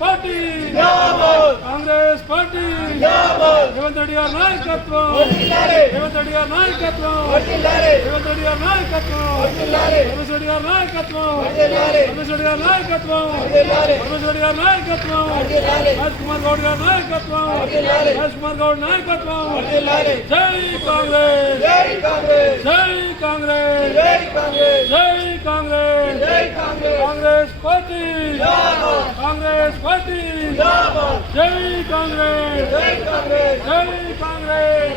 Party! Congress party! Revanth Reddy గారి నాయకత్వం! రేవంత్ రెడ్డి గారి నాయకత్వం! రేవంత్ రెడ్డి గారి నాయకత్వం! రమేష్ రెడ్డి గారి నాయకత్వం! రమేష్ రెడ్డి గారి నాయకత్వం! రమేష్ రెడ్డి గారి నాయకత్వం! రాజ్ కుమార్ గౌడ్ గారి నాయకత్వం! రాజ్ కుమార్ గౌడ్ నాయకత్వం! జై కాంగ్రెస్! జై కాంగ్రెస్! జై కాంగ్రెస్! కాంగ్రెస్! పార్టీ! కాంగ్రెస్ పార్టీ! జై కాంగ్రెస్! జై కాంగ్రెస్! జై కాంగ్రెస్!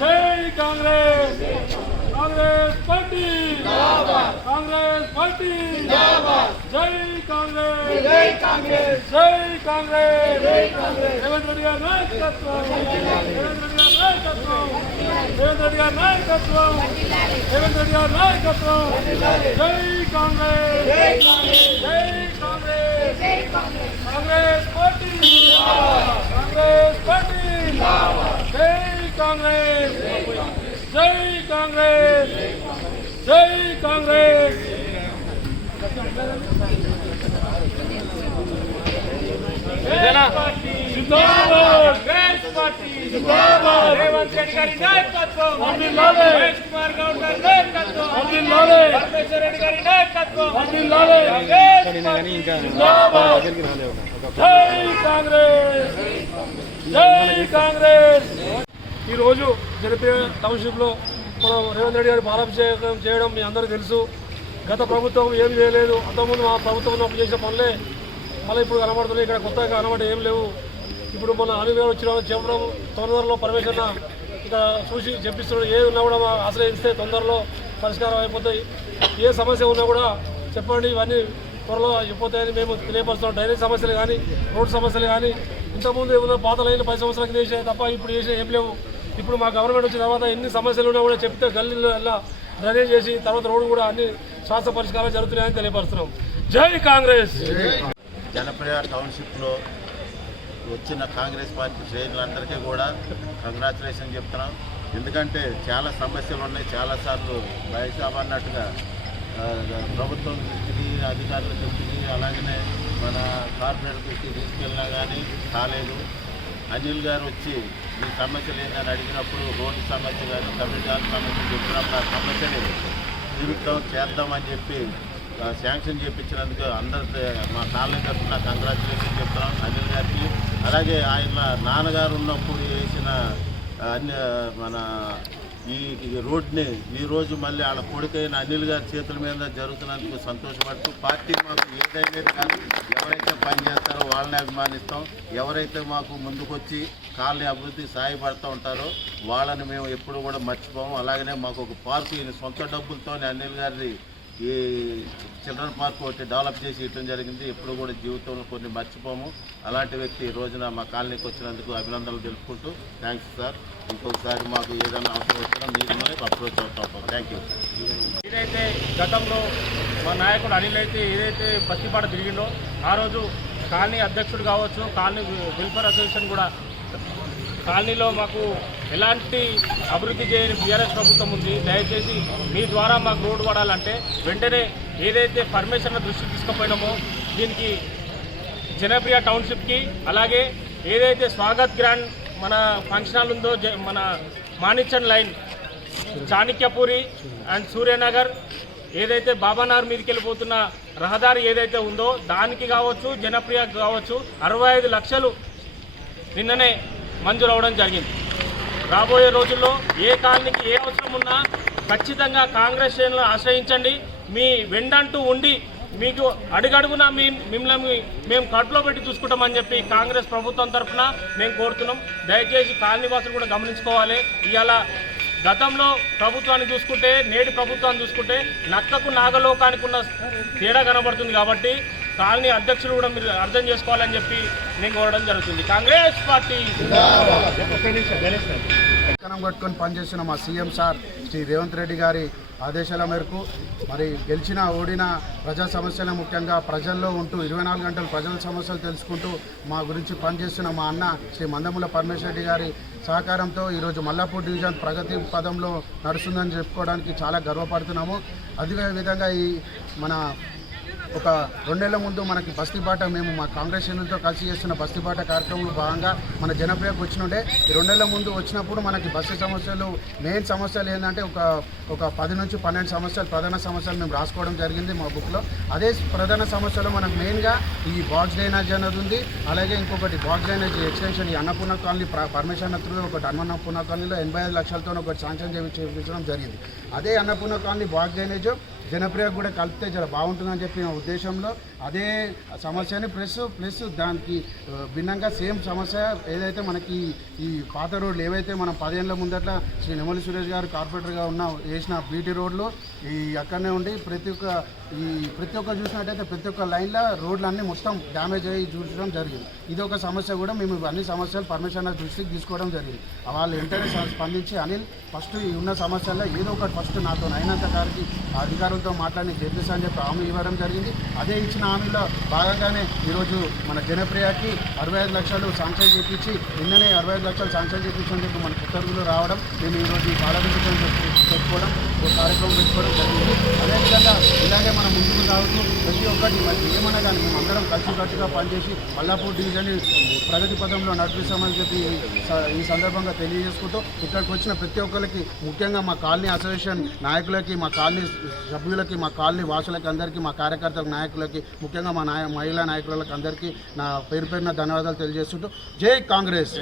జై కాంగ్రెస్! కాంగ్రెస్ పార్టీ! కాంగ్రెస్ పార్టీ! జై కాంగ్రెస్! జై కాంగ్రెస్! జై కాంగ్రెస్! రేవంత్ రెడ్డి గారి నాయకత్వం! రేవంత్ రెడ్డి నాయకత్వం రేవంత్ రెడ్డి గారి నాయకత్వం రేవంత్ రెడ్డి గారి నాయకత్వం జై కాంగ్రెస్ జై కాంగ్రెస్ కాంగ్రెస్ పార్టీ కాంగ్రెస్ పార్టీ జై కాంగ్రెస్ జై కాంగ్రెస్ జై కాంగ్రెస్ జిందాబాద్ జిందాబాద్ రేవంత్ రెడ్డి గారి నాయకత్వం కుమార్ గౌడ్ గారి నాయకత్వం పరమేశ్వర రెడ్డి గారి నాయకత్వం జై కాంగ్రెస్ జై కాంగ్రెస్ ఈరోజు జరిపే టౌన్షిప్లో మనం రేవంత్ రెడ్డి గారి పాలాభిషేకం చేయడం మీ అందరికీ తెలుసు. గత ప్రభుత్వం ఏం చేయలేదు. అంతకుముందు మా ప్రభుత్వం చేసే పనులే మళ్ళీ ఇప్పుడు కనబడుతున్నాయి. ఇక్కడ కొత్తగా కనబడి ఏం లేవు. ఇప్పుడు మన అనిల్ గారు వచ్చిన చెప్పడం తొందరలో పరమేశ్వరన ఇక్కడ చూసి చెప్పిస్తున్నాడు. ఏది ఉన్నా కూడా ఆశ్రయిస్తే తొందరలో పరిష్కారం అయిపోతాయి. ఏ సమస్య ఉన్నా కూడా చెప్పండి ఇవన్నీ త్వరలో అయిపోతాయని మేము తెలియపరుస్తాం డ్రైనేజ్ సమస్యలు కానీ రోడ్డు సమస్యలు కానీ ఇంతకుముందు ఏమన్నా పాత లైన్లు పది సంవత్సరాల చేసే తప్ప ఇప్పుడు చేసే ఏం లేవు. ఇప్పుడు మా గవర్నమెంట్ వచ్చిన తర్వాత ఎన్ని సమస్యలు ఉన్నా కూడా చెప్తే గల్లీలో ఎలా డ్రైనేజ్ చేసి తర్వాత రోడ్డు కూడా అన్ని శ్వాస పరిష్కారాలు జరుగుతున్నాయని తెలియపరుస్తున్నాం. జై కాంగ్రెస్! జనప్రియ టౌన్షిప్లో వచ్చిన కాంగ్రెస్ పార్టీ శ్రేణులందరికీ కూడా కంగ్రాచులేషన్ చెప్తున్నాం. ఎందుకంటే చాలా సమస్యలు ఉన్నాయి. చాలాసార్లు బయట అన్నట్టుగా ప్రభుత్వం దృష్టికి అధికారుల దృష్టికి అలాగనే మన కార్పొరేట్ దృష్టికి తీసుకెళ్ళినా కానీ కాలేదు అనిల్ గారు వచ్చి ఈ సమస్యలు ఏంటని అడిగినప్పుడు రోడ్డు సమస్య కానీ కమ్యూనిటీ సమస్య చెప్పినప్పుడు ఆ సమస్యని నిమిత్తం చేద్దామని చెప్పి శాంక్షన్ చేయించినందుకు అందరి మా కాలనీ తరఫున కంగ్రాచులేషన్ చెప్తున్నాం అనిల్ గారికి. అలాగే ఆయన నాన్నగారు ఉన్నప్పుడు వేసిన అన్ని మన ఈ ఈ రోడ్ని ఈరోజు మళ్ళీ వాళ్ళ కొడుకైన అనిల్ గారి చేతుల మీద జరుగుతున్నందుకు సంతోషపడుతూ పార్టీ మాకు ఏదైనా కానీ ఎవరైతే పని చేస్తారో వాళ్ళని అభిమానిస్తాం. ఎవరైతే మాకు ముందుకొచ్చి కాలనీ అభివృద్ధి సహాయపడుతూ ఉంటారో వాళ్ళని మేము ఎప్పుడు కూడా మర్చిపోము. అలాగనే మాకు ఒక పార్కు సొంత డబ్బులతోనే అనిల్ గారి ఈ చిల్డ్రన్ పార్క్ ఒకటి డెవలప్ చేసి ఇవ్వడం జరిగింది. ఎప్పుడు కూడా జీవితంలో కొన్ని మర్చిపోము. అలాంటి వ్యక్తి ఈ రోజున మా కాలనీకి వచ్చినందుకు అభినందనలు తెలుపుకుంటూ థ్యాంక్స్ సార్ ఇంకొకసారి మాకు ఏదైనా అవసరం వచ్చినా మీరు అప్రోచ్ అవుతాం థ్యాంక్ యూ ఏదైతే గతంలో మా నాయకుడు అనిల్ అయితే ఏదైతే పత్తిపాట తిరిగిండో ఆ రోజు కాలనీ అధ్యక్షుడు కావచ్చు కాలనీ వెల్ఫేర్ అసోసియేషన్ కూడా కాలనీలో మాకు ఎలాంటి అభివృద్ధి చేయని బీఆర్ఎస్ ప్రభుత్వం ఉంది. దయచేసి మీ ద్వారా మాకు రోడ్డు పడాలంటే వెంటనే ఏదైతే పర్మిషన్ల దృష్టి తీసుకుపోయినామో దీనికి జనప్రియ టౌన్షిప్కి అలాగే ఏదైతే స్వాగత్ గ్రాండ్ మన ఫంక్షన్ హాల్ ఉందో జ- మన మాణిక్చంద్ లైన్ చాణక్యపూరి అండ్ సూర్యనగర్ ఏదైతే బాబానార్ మీదకి వెళ్ళిపోతున్న రహదారి ఏదైతే ఉందో దానికి కావచ్చు జనప్రియ కావచ్చు అరవై ఐదు లక్షలు నిన్ననే మంజూరు అవడం జరిగింది. రాబోయే రోజుల్లో ఏ కాలనీకి ఏ అవసరం ఉన్నా ఖచ్చితంగా కాంగ్రెస్ శ్రేణులను ఆశ్రయించండి. మీ వెండంటూ ఉండి మీకు అడుగడుగున మీ మిమ్మల్ని మేము కట్లో పెట్టి చూసుకుంటామని చెప్పి కాంగ్రెస్ ప్రభుత్వం తరఫున మేము కోరుతున్నాం. దయచేసి కాలనీవాసులు కూడా గమనించుకోవాలి. ఇవాళ గతంలో ప్రభుత్వాన్ని చూసుకుంటే నేటి ప్రభుత్వాన్ని చూసుకుంటే నక్కకు నాగలోకానికి ఉన్న తేడా కనబడుతుంది కాబట్టి కాలనీ అధ్యక్షులు కూడా మీరు అర్థం చేసుకోవాలని చెప్పి నేను కోరడం జరుగుతుంది. కాంగ్రెస్ పార్టీ. కనం కట్టుకొని పనిచేసిన మా సీఎం సార్ శ్రీ రేవంత్ రెడ్డి గారి ఆదేశాల మేరకు మరి గెలిచిన ఓడిన ప్రజా సమస్యలు ముఖ్యంగా ప్రజల్లో ఉంటూ ఇరవై నాలుగు గంటలు ప్రజల సమస్యలు తెలుసుకుంటూ మా గురించి పనిచేస్తున్న మా అన్న శ్రీ మందముల పరమేశ్వర రెడ్డి గారి సహకారంతో ఈరోజు మల్లాపూర్ డివిజన్ ప్రగతి పదంలో నడుస్తుందని చెప్పుకోవడానికి చాలా గర్వపడుతున్నాము. అదే విధంగా ఈ మన ఒక రెండేళ్ళ ముందు మనకి బస్తీబాట మేము మా కాంగ్రెస్ శ్రేణులతో కలిసి చేస్తున్న బస్తీబాట కార్యక్రమంలో భాగంగా మన జనప్రియకు వచ్చినుండే. ఈ రెండేళ్ళ ముందు వచ్చినప్పుడు మనకి బస్సు సమస్యలు మెయిన్ సమస్యలు ఏంటంటే ఒక ఒక పది నుంచి పన్నెండు సమస్యలు ప్రధాన సమస్యలు మేము రాసుకోవడం జరిగింది మా బుక్లో. అదే ప్రధాన సమస్యలో మనకు మెయిన్గా ఈ బాక్స్ డ్రైనేజ్ అనేది ఉంది. అలాగే ఇంకొకటి బాక్స్ డ్రైనేజ్ ఎక్స్టెన్షన్ ఈ అన్నపూర్ణ కాలనీ ప్ర- పర్మిషన్ త్రూ ఒకటి అన్నపూర్ణ కాలనీలో ఎనభై ఐదు లక్షలతో ఒకటి శాంక్షన్ చేయించడం జరిగింది. అదే Annapurna colony box drainage Janapriya కూడా కలిపితే చాలా బాగుంటుందని చెప్పి ఉద్దేశంలో అదే సమస్యని ప్లస్ ప్లస్ దానికి భిన్నంగా సేమ్ సమస్య ఏదైతే మనకి ఈ పాత రోడ్లు ఏవైతే మనం పదేళ్ళ ముందట్ల శ్రీ నెమలి సురేష్ గారు కార్పొరేటర్గా ఉన్న వేసిన బీటీ రోడ్లు ఈ అక్కడనే ఉండి ప్రతి ఒక్క ఈ ప్రతి ఒక్క చూసినట్టయితే ప్రతి ఒక్క లైన్లో రోడ్లన్నీ మొత్తం డ్యామేజ్ అయ్యి చూడడం జరిగింది. ఇది ఒక సమస్య కూడా మేము అన్ని సమస్యలు పర్మిషన్ దృష్టికి తీసుకోవడం జరిగింది. వాళ్ళు వెంటనే స్పందించి అనిల్ ఫస్ట్ ఉన్న సమస్యల్లో ఏదో ఒకటి ఫస్ట్ నాతో అయినంత గారికి అధికారులతో మాట్లాడి చేపిస్తా అని చెప్పి హామీ ఇవ్వడం జరిగింది. అదే ఇచ్చిన హామీలో భాగంగానే ఈరోజు మన జనప్రియకి అరవై ఐదు లక్షలు శాంక్షన్ చేపించి నిన్ననే అరవై ఐదు లక్షలు శాంక్షన్ చేపించని చెప్పి మన ఉత్తర్వులు రావడం మేము ఈరోజు ఈ పాలభిషేకం పెట్టుకోవడం ఒక కార్యక్రమం పెట్టుకోవడం జరిగింది. అదేవిధంగా ఇలాగే మనం ముందుకు సాగుతూ ప్రతి ఒక్కటి మరి ఏమన్నా కానీ మేము అందరం కలిసికట్టుగా పనిచేసి మల్లాపూర్ డివిజన్ ప్రగతి పదంలో నడిపిస్తామని చెప్పి ఈ సందర్భంగా తెలియజేసుకుంటూ ఇక్కడికి వచ్చిన ప్రతి ఒక్కరికి ముఖ్యంగా మా కాలనీ అసోసియేషన్ నాయకులకి మా కాలనీ సభ్యులకి మా కాలనీ వాసులకి అందరికీ మా కార్యకర్తల నాయకులకి ముఖ్యంగా మా నాయ మహిళా నాయకులకి అందరికీ నా పేరు పేరున ధన్యవాదాలు తెలియజేస్తుంటూ జై కాంగ్రెస్.